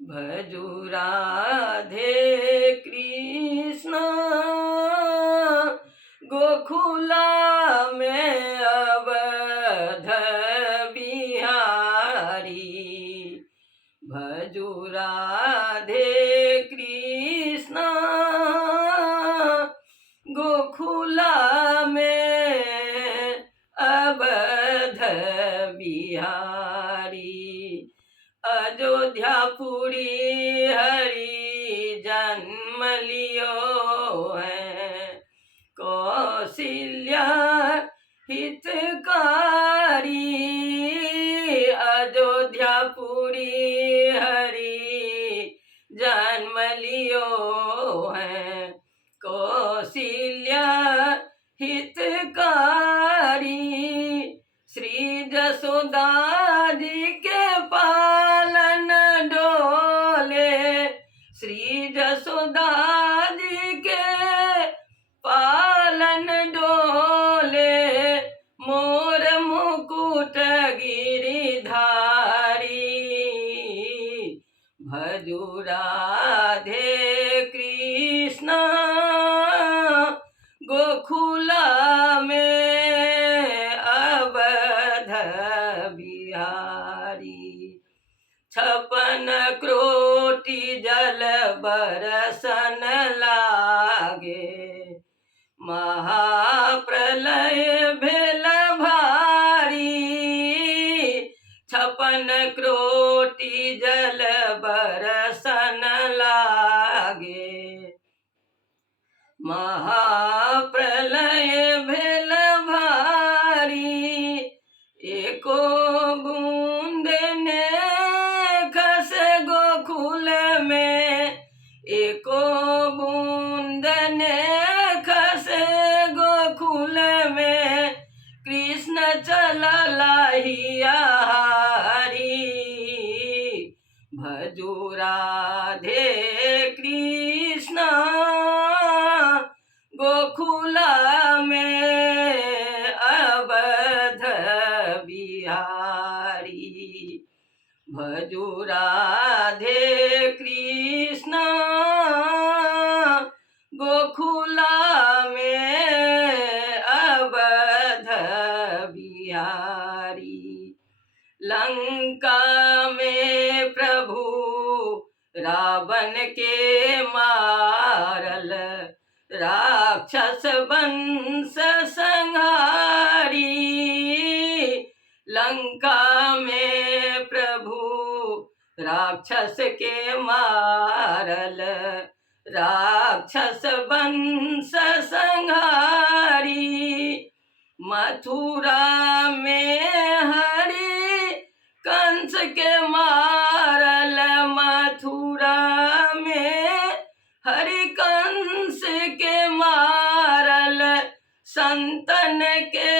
भजु राधे कृष्ण गोकुला में अवध बिहारी। भजु राधे कृष्ण गोकुला में अवध बिहारी। अयोध्यापुरी हरि जन्म लियो है, कौशल्या हितकारी। अयोध्यापुरी हरि जन्म लियो है, कौशल्या हितकारी। श्री जसोदा जी के पालन डोले, श्री जसोदा जी के पालन डोले। मोर मुकुट गिरिधारी। भजु राधे कृष्ण गोकुला में अवध बिहारी। 56 कोटि जल बरसन लागे, महाप्रलय भेल भारी। 56 कोटि जल बरसन लागे, महाप्रलय भेल भारी। एको बूंद ने खस गोकुल में, एको बूंद ने खस गोकुल में। कृष्ण चलला हियारी। भजु राधे कृष्ण गोकुला में अवध बिहारी। भजु राधे कृष्ण गोकुला में अवध बिहारी। लंका में प्रभु रावण के मारल, राक्षस वंश संहारी। लंका में प्रभु राक्षस के मारल, राक्षस वंश संहारी। मथुरा में हरि कंस के मारल, मथुरा में हरि कंस के मारल। संतन के